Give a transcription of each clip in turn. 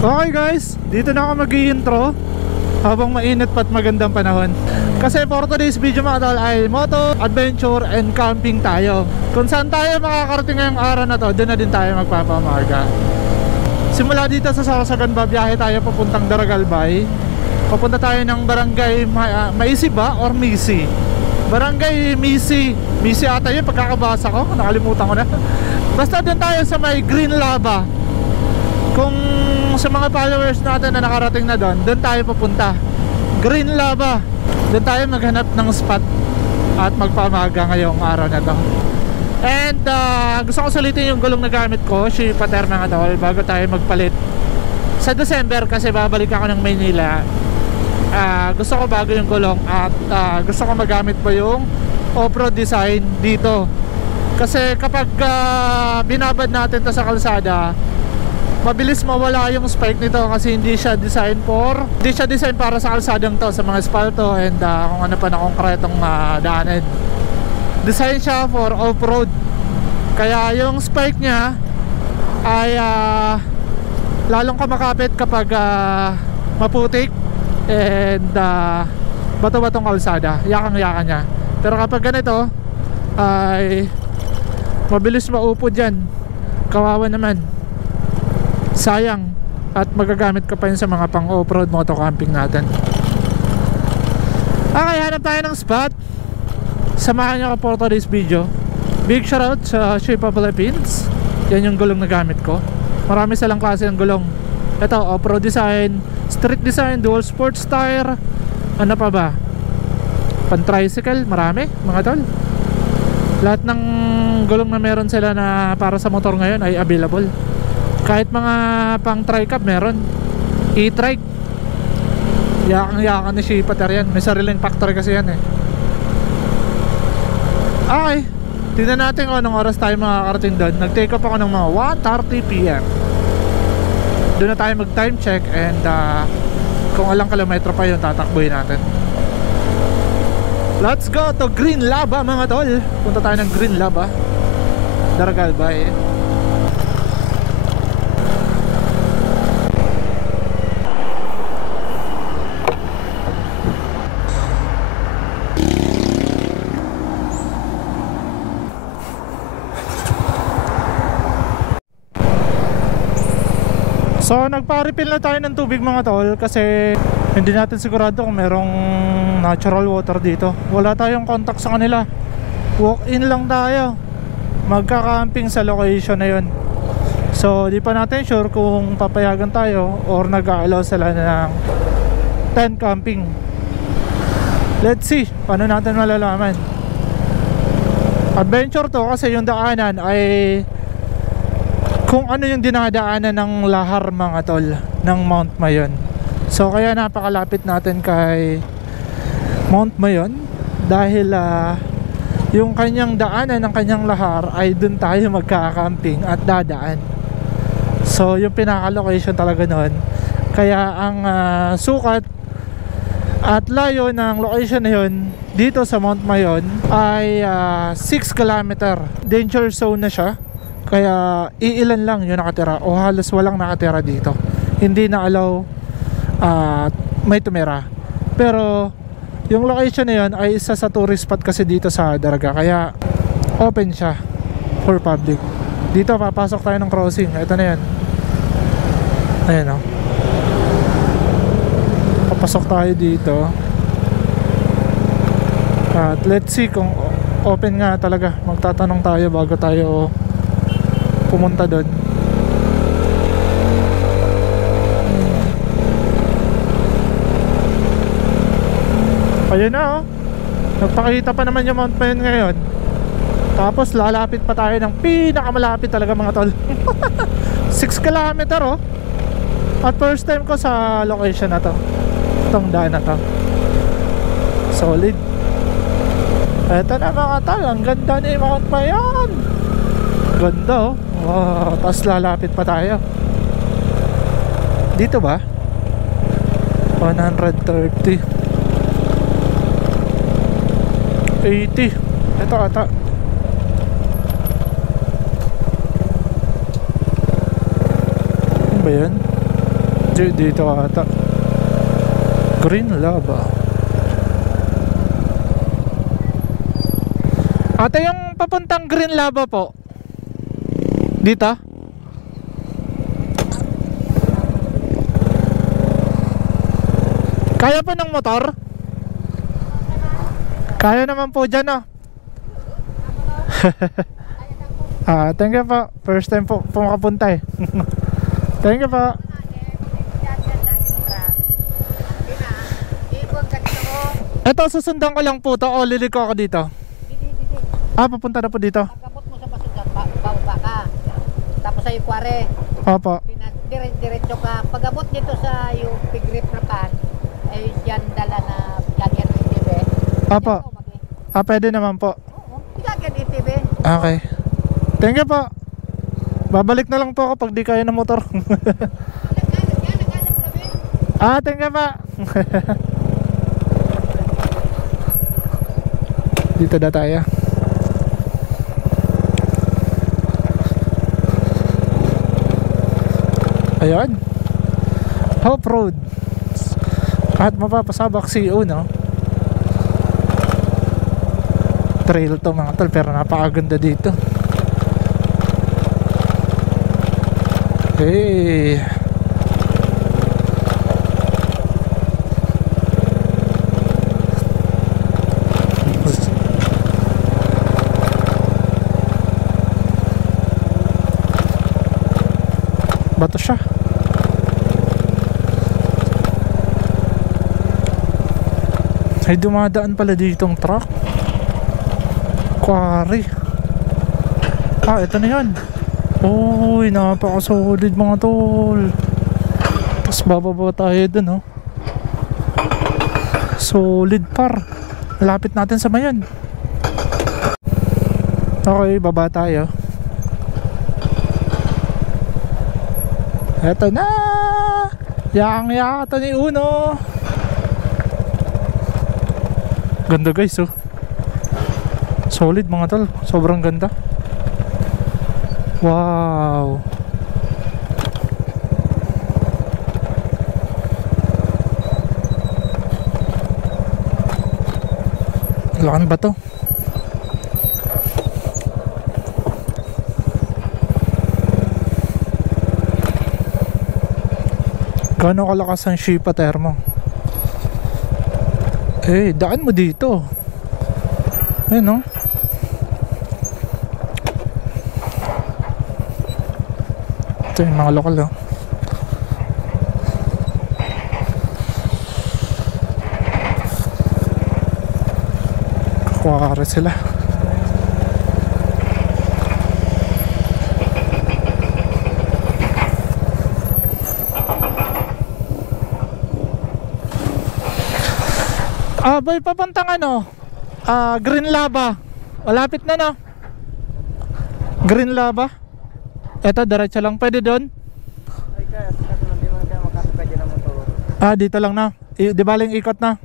Okay guys, dito na ako mag-i-intro habang mainit pa at magandang panahon. Kasi for today's video mga tol ay moto, adventure, and camping tayo. Kung saan tayo makakarating ngayong araw na to, doon na din tayo magpapamaga. Simula dito sa Sorsogon, babiyahe tayo papuntang Daragalbay. Papunta tayo ng barangay Maisi ba or Misi? Barangay Misi. Misi ata yun, pagkakabasa ko, nakalimutan ko na. Basta doon tayo sa may Green Lava. Kung sa mga followers natin na nakarating na doon tayo papunta. Green Lava. Doon tayo maghanap ng spot at magpamaga ngayong araw na to. And gusto ko sulitin yung gulong na gamit ko, Sheepater mga tol, bago tayo magpalit sa December kasi babalik ako ng Maynila. Gusto ko bago yung gulong at gusto ko magamit pa yung off-road design dito. Kasi kapag binabad natin to sa kalsada, mabilis mawala yung spike nito kasi hindi siya design para sa kalsadang to, sa mga espalto and kung ano pa na konkretong daanan. Design siya for off-road. Kaya yung spike niya ay lalong kumakapit kapag maputik and bato-batong kalsada, yakang-yakan niya. Pero kapag ganito ay mabilis maupod yan. Kawawa naman, sayang, at magagamit ka pa yun sa mga pang off-road moto camping natin. Okay, hanap tayo ng spot. Samahan nyo ako for today's video. Big shoutout sa Shape of Philippines. Yan yung gulong na gamit ko. Marami silang klase ng gulong. Ito, off-road design, street design, dual sports tire. Ano pa ba? Pan-tricycle, marami mga tol. Lahat ng gulong na meron sila na para sa motor ngayon ay available. Kahit mga pang tri-cab meron. E-trike, yakang-yakan ni Sheepater yan. May sariling factory kasi yan eh. Okay, tingnan natin kung anong oras tayo makakarating doon. Nag-take off ako ng mga 1:30 PM. Doon na tayo mag-time check and kung ilang kilometro pa yun tatakbuhin natin. Let's go to Green Lava mga tol. Punta tayo ng Green Lava, Daragalbay. So nagpa-refill na tayo ng tubig mga tol kasi hindi natin sigurado kung merong natural water dito. Wala tayong contact sa kanila. Walk-in lang tayo. Magka-camping sa location na yun. So di pa natin sure kung papayagan tayo or nag-a-allow sila ng tent camping. Let's see, paano natin malalaman. Adventure to kasi yung daanan ay kung ano yung dinadaanan ng lahar mga tol ng Mount Mayon. So kaya napakalapit natin kay Mount Mayon dahil yung kanyang daanan ng kanyang lahar ay dun tayo magkakamping at dadaan. So yung pinaka-location talaga nun. Kaya ang sukat at layo ng location na yun dito sa Mount Mayon ay 6 km. Danger zone na siya. Kaya iilan lang yung nakatira o halos walang nakatira dito. Hindi na allow may tumira. Pero yung location na yun ay isa sa tourist spot kasi dito sa Daraga. Kaya open siya for public. Dito papasok tayo ng crossing. Ito na yan. Ayan o. Papasok tayo dito. At let's see kung open nga talaga. Magtatanong tayo bago tayo pumunta doon. Ayun na oh. Nagpakita pa naman yung Mount Mayon ngayon. Tapos lalapit pa tayo ng pinakamalapit talaga mga tol. 6 km oh. At first time ko sa location na to. Itong daan na to. Solid. Eto na mga tol. Ang ganda ni Mount Mayon. Ganda oh. Wow, tapos lalapit pa tayo. Dito ba? 130 80. Ito ata. Ano ba yan? Hindi, dito ata. Green Lava. Ate, yung papuntang Green Lava po dito? Kaya po ng motor? Kaya naman po dyan, oh. Thank you po. First time po makapunta eh. Thank you po. Eto, susundan ko lang po to o liliko ako dito? Papunta na po dito. Pagkabot mo sa basugan, bababa ka. Tapos sa Yukware. Opo. Diretso ka. Pagkabot dito sa yung pigrip na pan, ay dyan dala na Jagger ITV. Opo. Pwede naman po. Oo, Jagger ITV. Okay. Thank you po. Babalik na lang po ako pag di kaya ng motor. Nagkalat kami. Thank you po. Dito na tayo. Ayan, Hope Road. At mapapasabak si no? Trail to mga tol, pero napakaganda dito. Hey, bato siya. Ay, dumadaan pala ditong truck. Quarry. Ito na yan. Uy, napakasolid mga tol. Tapos bababa tayo dun, oh. Solid par. Lapit natin sa mayan. Okay, baba tayo. Eto na. Yang yata ni Uno. Ganda guys, oh. Solid mga tol. Sobrang ganda. Wow. Lakan ba to? Gano'ng kalakas ang Shipa Thermo? Daan mo dito. Ayun, no? Ito yung mga lokal, oh. Kakuwari sila. Boy, papuntang ano? Green Lava. Malapit na, no? Green Lava. Eto, diretso lang. Pwede doon? Ay, kaya hindi mo kaya makapagay dyan ang motor. Dito lang na. Di baling ikot na.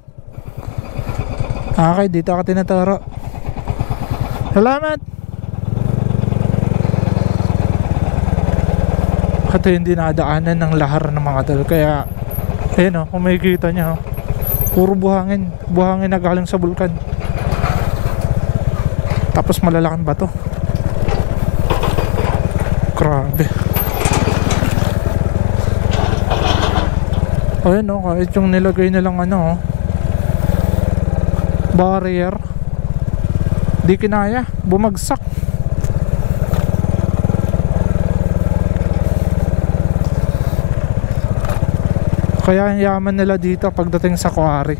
Okay, dito ako tinaturo. Salamat. Ito yung dinadaanan ng lahar ng mga tol. Kaya, ayun, oh, kung makikita nyo, oh, puro buhangin. Buhangin na galing sa bulkan. Tapos malalaking bato. Grabe. Ayun, oh, kahit yung nilagay nilang ano, oh, barrier, di kinaya, bumagsak. Kaya ang yaman nila dito pagdating sa quarry.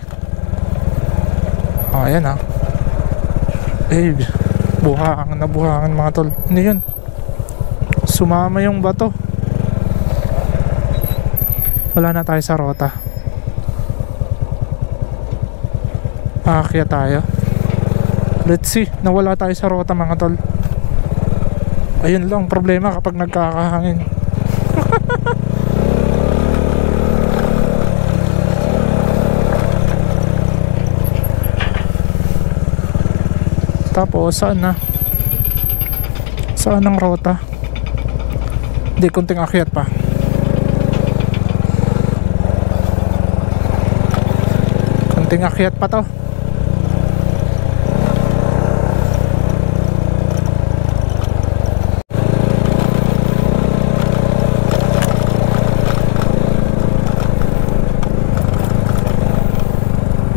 Ayan, ah. Buhangin na buhangin mga tol. Ano yun? Sumama yung bato. Wala na tayo sa rota. Aakyat tayo. Let's see. Nawala tayo sa rota mga tol. Ayun lang problema kapag nagkakahangin. Tapos saan na? Saan ang rota? Hindi, kunting akyat pa. Konting akyat pa to.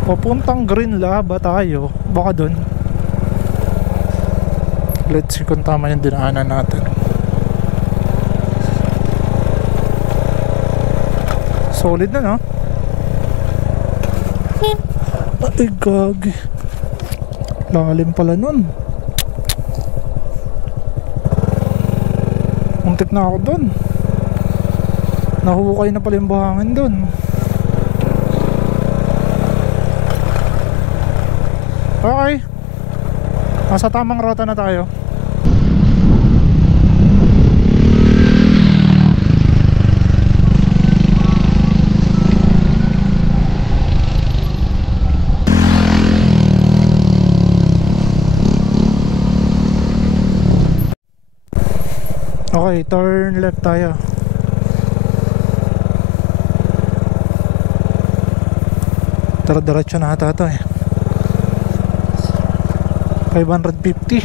Papuntang Green Laba tayo. Baka dun. Let's see kung tama yung dinaanan natin. Solid na, no? Ay, gagi. Lalim pala nun. Muntik na ako dun. Nahukay na pala yung buhangin dun. Okay. Nasa tamang rota na tayo. Okay, turn left tayo. Diretso na ata ito eh. 550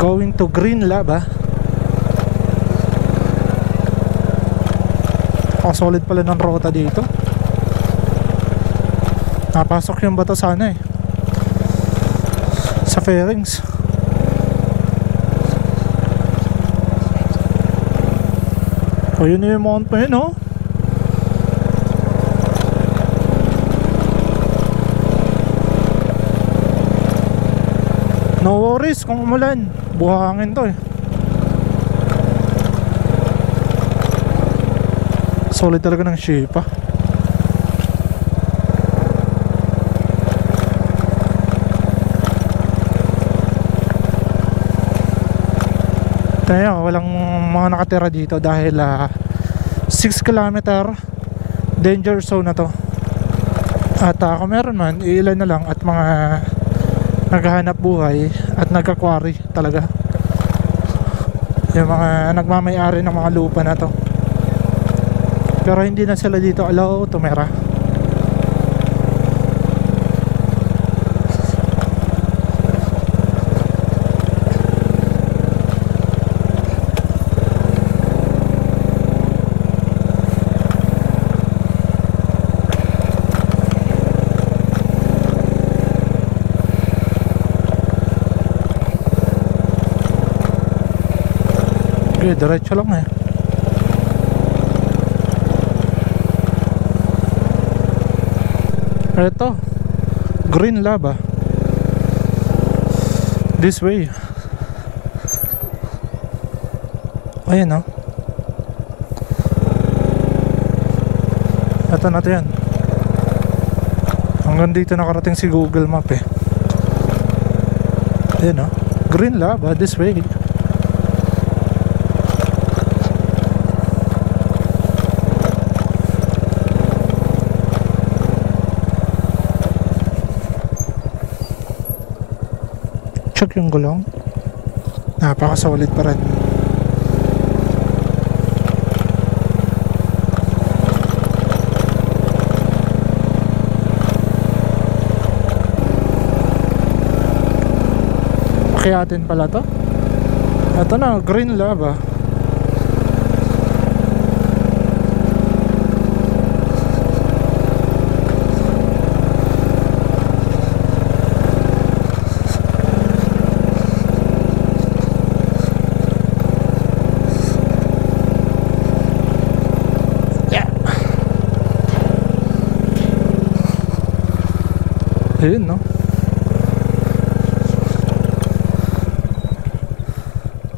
going to Green Laba. Solid pala ng rota dito. Napasok yung bato sana eh sa fairings. O yun yung mount pa yun, oh. No worries kung umulan, buhangin to eh. Solid talaga ng shape ah. Tayo, walang mga nakatira dito dahil 6 km danger zone na to. At kung meron man, ilan na lang at mga naghahanap buhay at nagkakwari talaga, yung mga nagmamayari ng mga lupa na to. Pero hindi na sila dito allow tumira. Okay, diretso lang eh. Ito, Green Laba. This way. Ayan, oh. Ito na to yan. Hanggang dito nakarating si Google Map eh. Ayan, oh. Green Laba, this way. Check yung gulong. Napaka-solid pa rin. Akyatin pala to. Ito na, Green Laba. Ayun, no?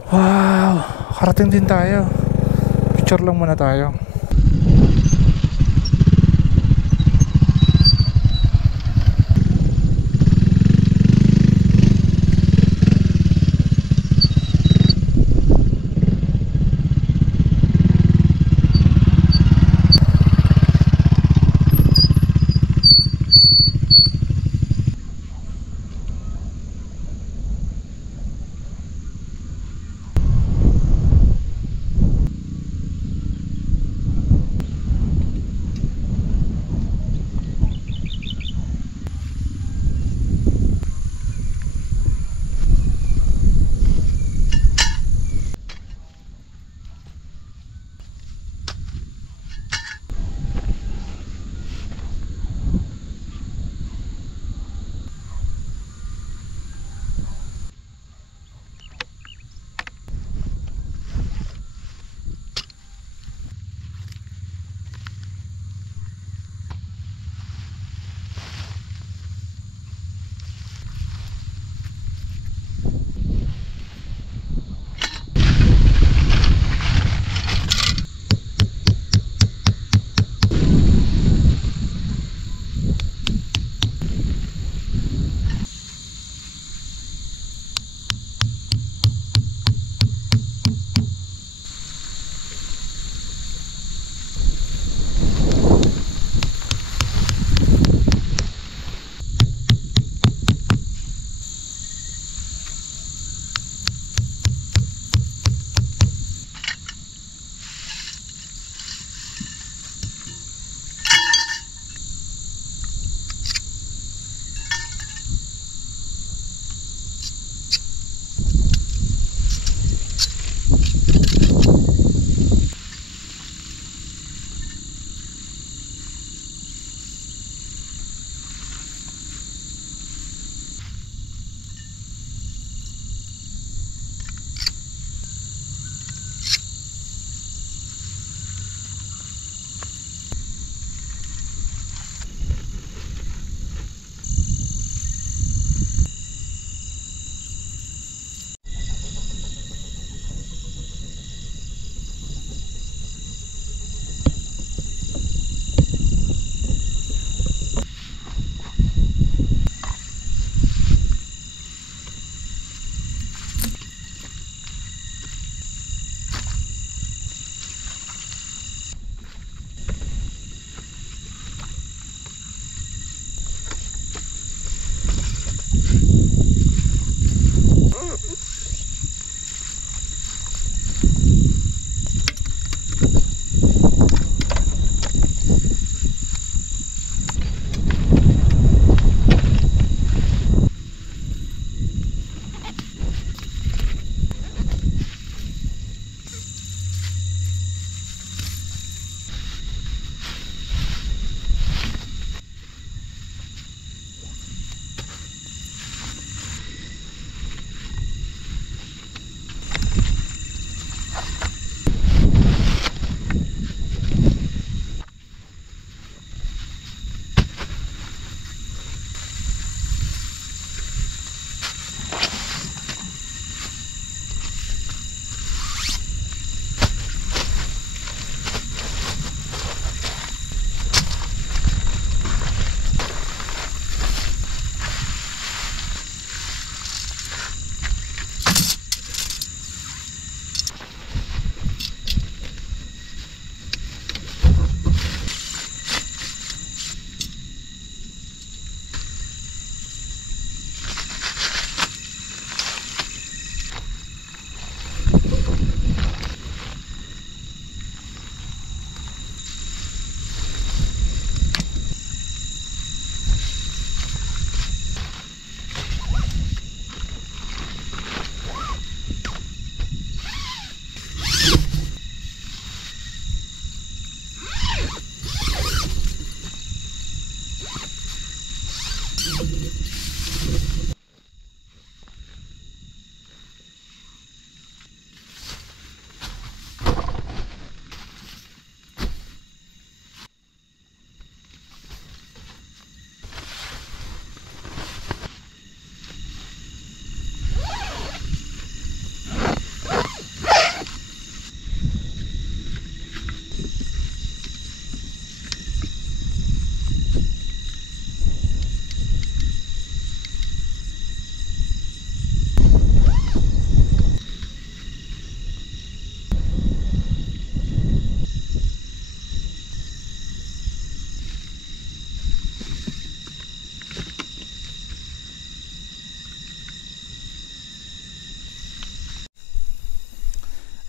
Wow, karating din tayo. Picture lang muna tayo.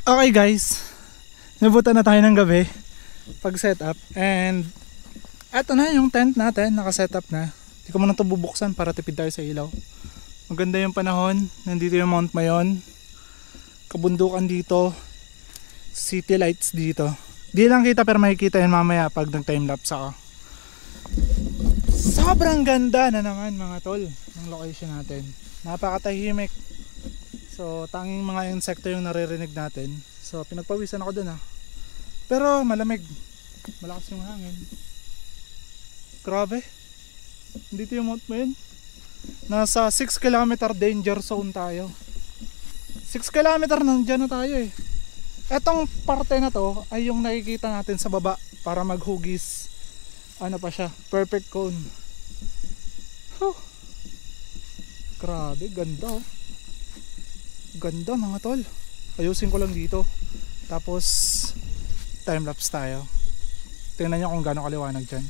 Okay guys, nabutan na tayo ng gabi pag setup, and eto na yung tent natin, naka-setup na. Hindi ko muna ito bubuksan para tipid tayo sa ilaw. Maganda yung panahon, nandito yung Mount Mayon, kabundukan dito, city lights dito. Di lang kita pero makikita yun mamaya pag nag-timelapse ako. Sobrang ganda na naman mga tol ng location natin. Napakatahimik. So tanging mga insekto yung naririnig natin. So pinagpawisan ako dun Pero malamig. Malakas yung hangin. Grabe. Dito yung Mount Mayon. Nasa 6 km danger zone tayo. 6 km nandyan na tayo eh. Etong parte na to ay yung nakikita natin sa baba para maghugis. Ano pa siya? Perfect cone. Grabe, ganda Ganda mga tol. Ayusin ko lang dito. Tapos timelapse tayo. Tingnan nyo kung gaano kaliwanag dyan.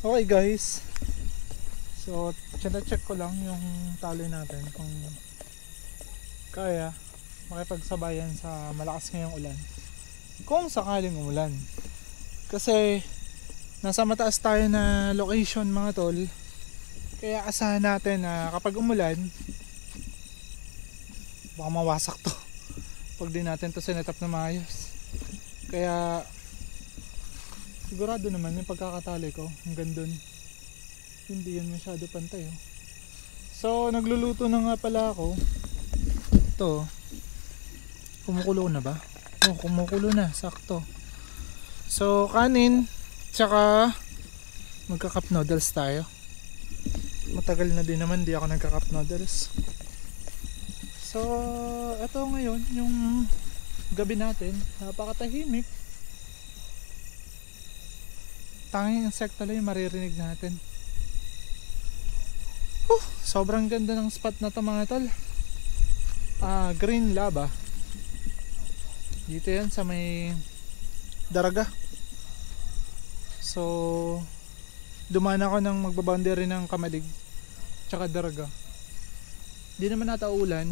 Okay guys, so check ko lang yung tali natin kung kaya makipagsabayan sa malakas ngayong ulan kung sakaling umulan, kasi nasa mataas tayo na location mga tol, kaya asahan natin na kapag umulan baka mawasak to pag di natin to sinetap na maayos. Kaya sigurado naman yung pagkakatali ko hanggang dun hindi yan masyado pantay So nagluluto na nga pala ako. Ito, kumukulo na ba? Kumukulo na, sakto. So kanin tsaka magka-cup noodles tayo. Matagal na din naman di ako nagka-cup noodles. So ito ngayon yung gabi natin. Napakatahimik. Tanging insekto lang yung maririnig natin. Sobrang ganda ng spot na to mga tol. Green lava. Dito yan sa may Daraga. So dumaan ako ng magbaboundary ng Kamalig tsaka Daraga. Di naman nata ulan.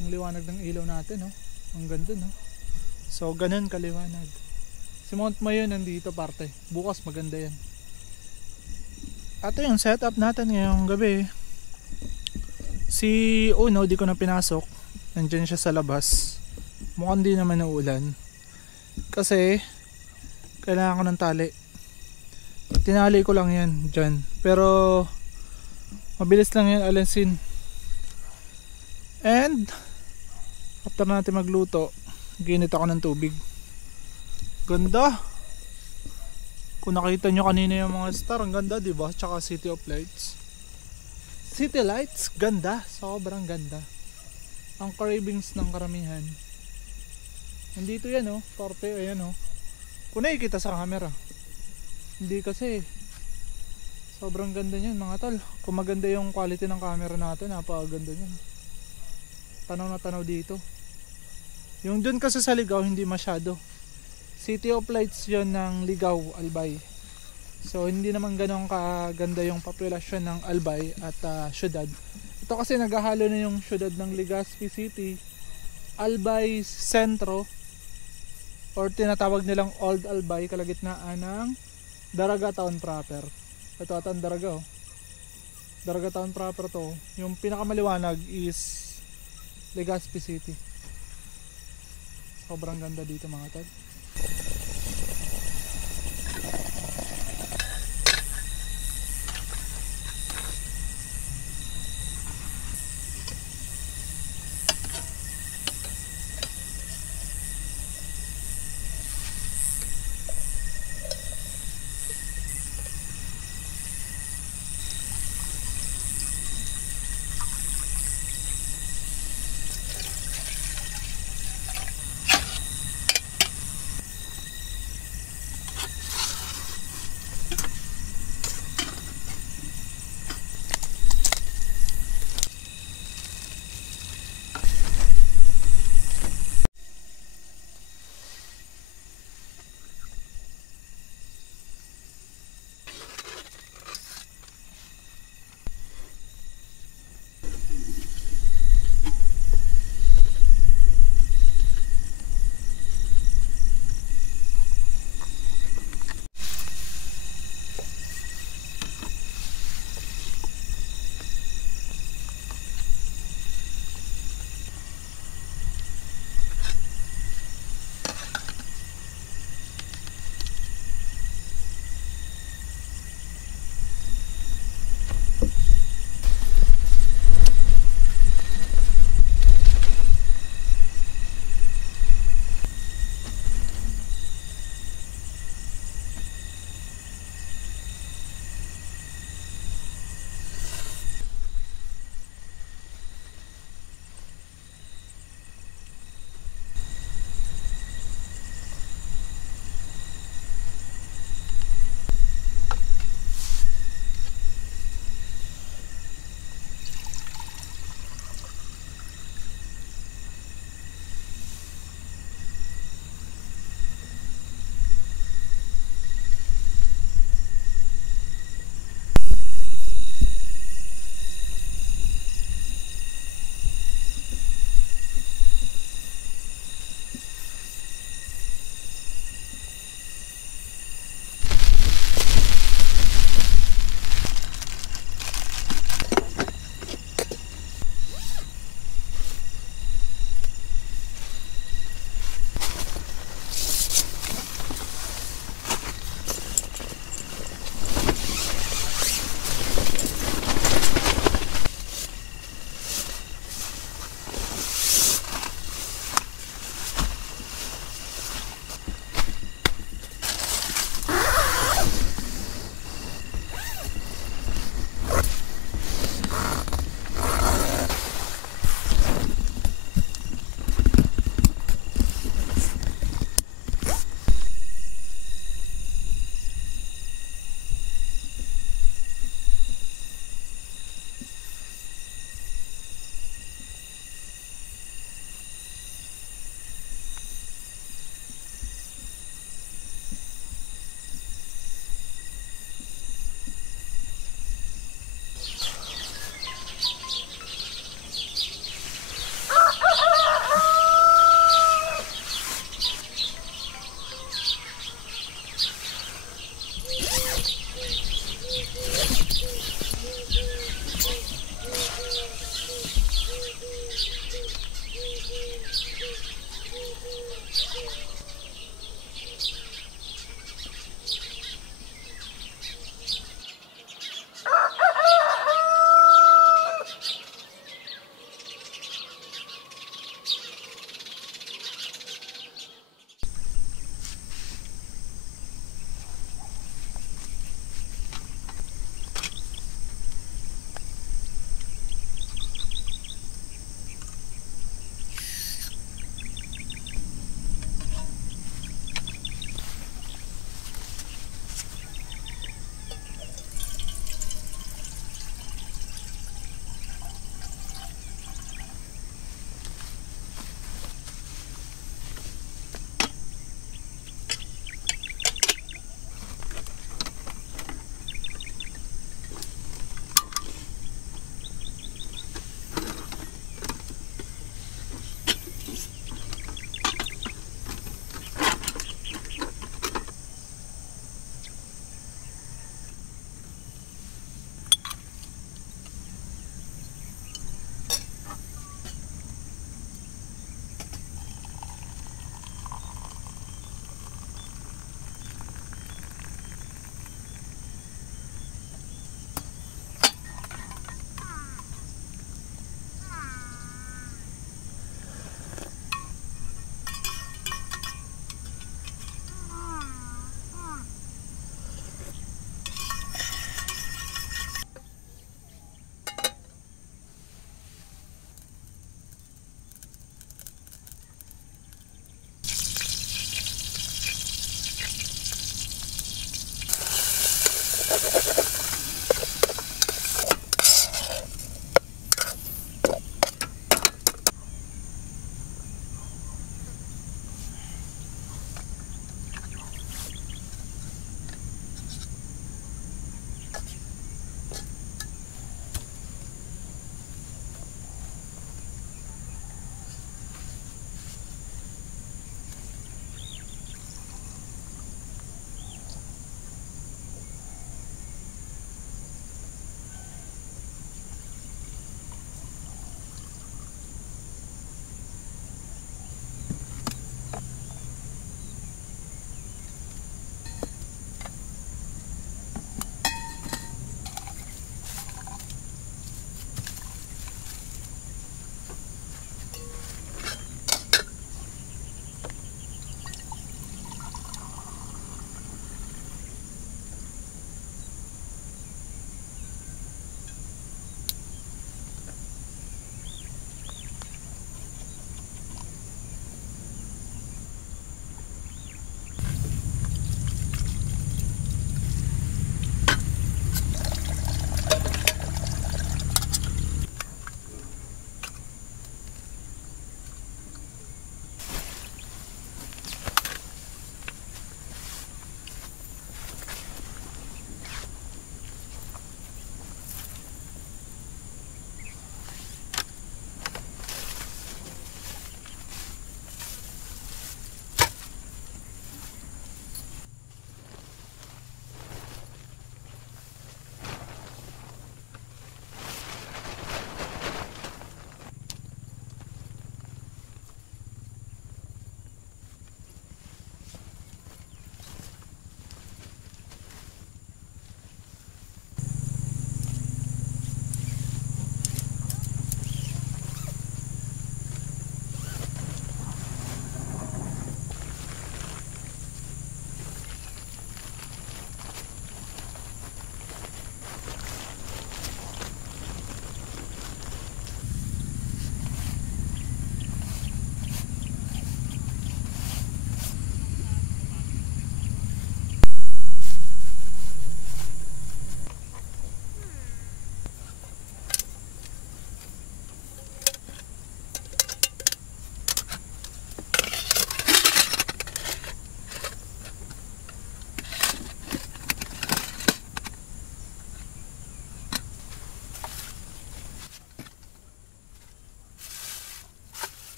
Ang liwanag ng ilaw natin, no? Ang ganda, no? So ganun kaliwanag. Si Mount Mayon nandito parte. Bukas maganda yan. Ito yung setup natin ngayong gabi. Si Uno di ko na pinasok. Nandiyan siya sa labas. Mukhang di naman nauulan. Kasi kailangan ko ng tali. Tinali ko lang yan dyan. Pero mabilis lang yan alansin. And after natin magluto, ginit ako ng tubig. Ganda. Kung nakita nyo kanina yung mga star, ang ganda, diba? Tsaka City of Lights. City Lights, ganda. Sobrang ganda. Ang cravings ng karamihan. Nandito yan, oh. Parte, ayan, oh. Kung nakikita sa camera. Hindi kasi. Sobrang ganda niyan, mga tol. Kung maganda yung quality ng camera natin, napakaganda niyan. Tanaw na tanaw dito. Yung dun kasi sa Ligaw, hindi masyado. City of Lights yon ng Ligaw, Albay. So hindi naman ganun kaganda yung populasyon ng Albay at syudad. Ito kasi naghahalo na yung syudad ng Legazpi City, Albay Sentro, or tinatawag nilang Old Albay, kalagitnaan ng Daraga Town proper. Ito ata ang Daraga, oh. Daraga Town proper to. Yung pinakamaliwanag is Legazpi City. Sobrang ganda dito mga tol.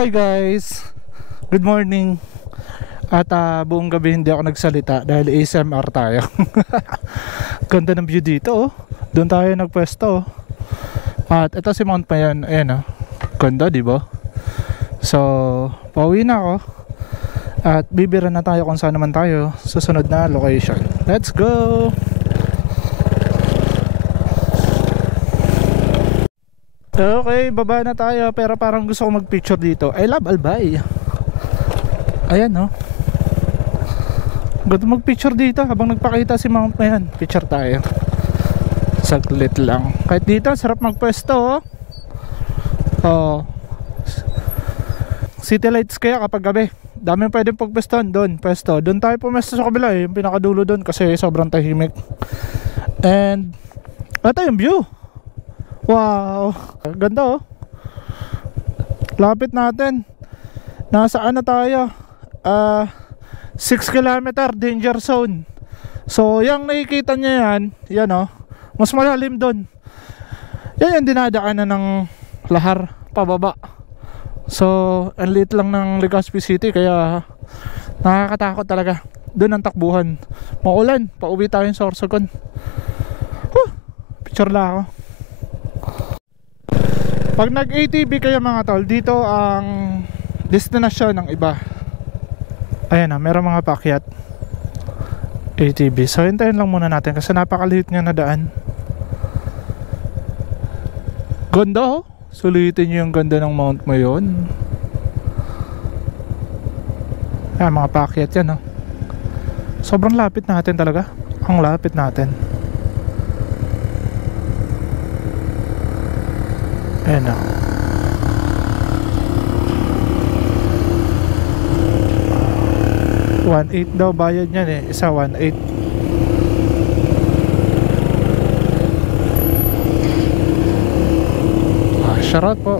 Okay guys, good morning. At buong gabi hindi ako nagsalita dahil ASMR tayo. Ganda ng view dito oh. Doon tayo nagpwesto oh. At ito si Mount Mayon. Ayan oh. Ganda diba? So pauwi na ako. At bibira na tayo kung saan naman tayo susunod na location. Let's go! Okay, baba na tayo. Pero parang gusto ko mag-picture dito. I love Albay. Ayan no. Gusto mag-picture dito habang nagpakita si Mount Mayon. Picture tayo. Saglit lang. Kahit dito, sarap magpwesto oh. Oh. City lights kaya kapag gabi. Daming pwedeng pagpwestohan doon. Pwesto. Doon tayo pumesto sa kabila eh. Yung pinakadulo doon kasi sobrang tahimik. And ito yung view. Wow, ganda oh. Lapit natin. Nasa ano tayo 6 kilometer danger zone. So yung nakikita nyo yan, yan oh. Mas malalim doon. Yan yung dinadaanan ng lahar pababa. So ang liit lang ng Legazpi City. Kaya nakakatakot talaga. Doon ang takbuhan. Maulan, pauwi tayo sa Sorsogon. Picture lang ako. Pag nag-ATV kayo mga tol, dito ang destinasyon ng iba. Ayan na, meron mga paakyat ATV. So hintayin lang muna natin kasi napakaliit nga na daan. Ganda oh. Sulitin nyo yung ganda ng Mount Mayon. Ayan, mga paakyat yan oh. Sobrang lapit natin talaga. Ang lapit natin. Ayan na. $1.8 daw bayad niyan eh. Isa $1.8. Shoutout po.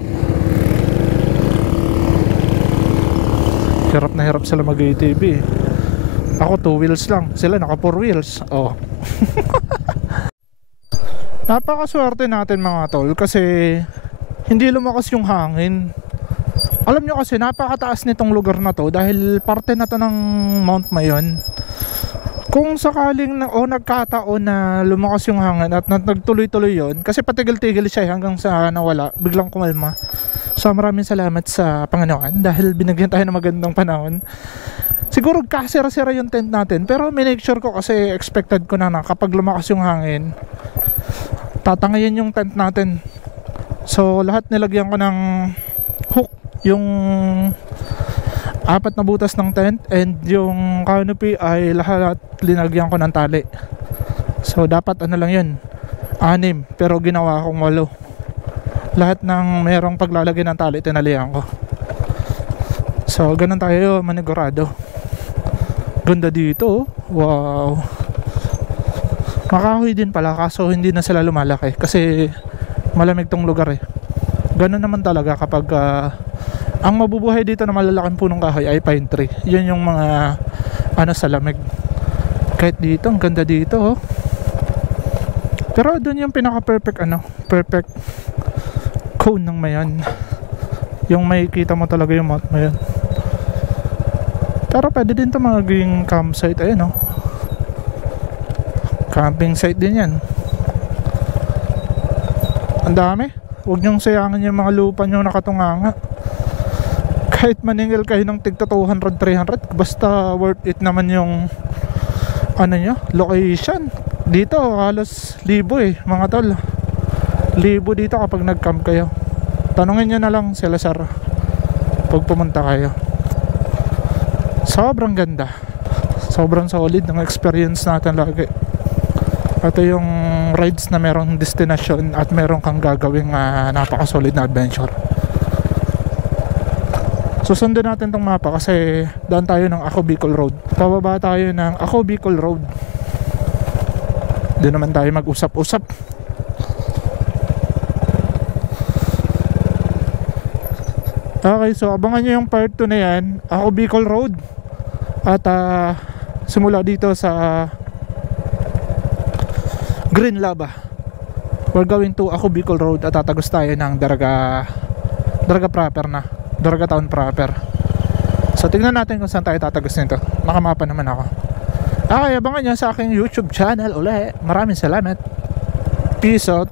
Hirap na hirap sila mag-ATV. Ako 2 wheels lang. Sila naka 4 wheels. Oh. Napakaswerte natin mga tol kasi hindi lumakas yung hangin. Alam nyo kasi napakataas nitong lugar na to dahil parte na to ng Mount Mayon. Kung sakaling nagkataon na lumakas yung hangin at nagtuloy-tuloy yon, kasi patigil-tigil siya hanggang sa nawala, biglang kumalma. So maraming salamat sa Panginoon dahil binigyan tayo ng magandang panahon. Siguro kasira-sira yung tent natin, pero minake sure ko kasi expected ko na kapag lumakas yung hangin, tatangayin yung tent natin. So lahat nilagyan ko ng hook, yung 4 na butas ng tent, and yung canopy ay lahat linagyan ko ng tali. So dapat ano lang yun, 6, pero ginawa kong 8. Lahat ng merong paglalagay ng tali tinalian ko. So ganun tayo manigurado. Ganda dito oh. Wow. Makahoy din pala kaso hindi na sila lumalaki kasi malamig tong lugar eh. Ganun naman talaga kapag ang mabubuhay dito na malalaking punong kahoy ay pine tree. Yun yung mga ano sa lamig. Kahit dito, ang ganda dito oh. Pero doon yung pinaka perfect perfect cone ng Mayon. Yung makikita mo talaga yung Mount Mayon. Pero pwede din ito maging campsite. Ayun oh. Camping site din yan. Ang dami. Huwag nyong sayangin yung mga lupa nyo nakatunganga. Kahit maningil kayo ng tigta 200-300, basta worth it naman yung ano nyo, location. Dito halos 1,000 eh mga tol. 1,000 dito kapag nag-camp kayo. Tanungin nyo na lang si Lazar pag pumunta kayo. Sobrang ganda. Sobrang solid ng experience natin lagi. Ito yung rides na merong destination at meron kang gagawing napaka-solid na adventure. Susundin natin tong mapa kasi daan tayo ng Ako Bicol Road. Pababa tayo ng Ako Bicol Road. Doon naman tayo mag-usap-usap. Okay, so abangan nyo yung part 2 na yan, Ako Bicol Road. At simula dito sa Green Lava, we're going to Ako Bicol Road at tatagos tayo ng Daraga proper na. Daraga Town proper. So tignan natin kung saan tayo tatagos nito. Nakamapa naman ako. Okay, abangan nyo sa aking YouTube channel uli. Maraming salamat. Peace out.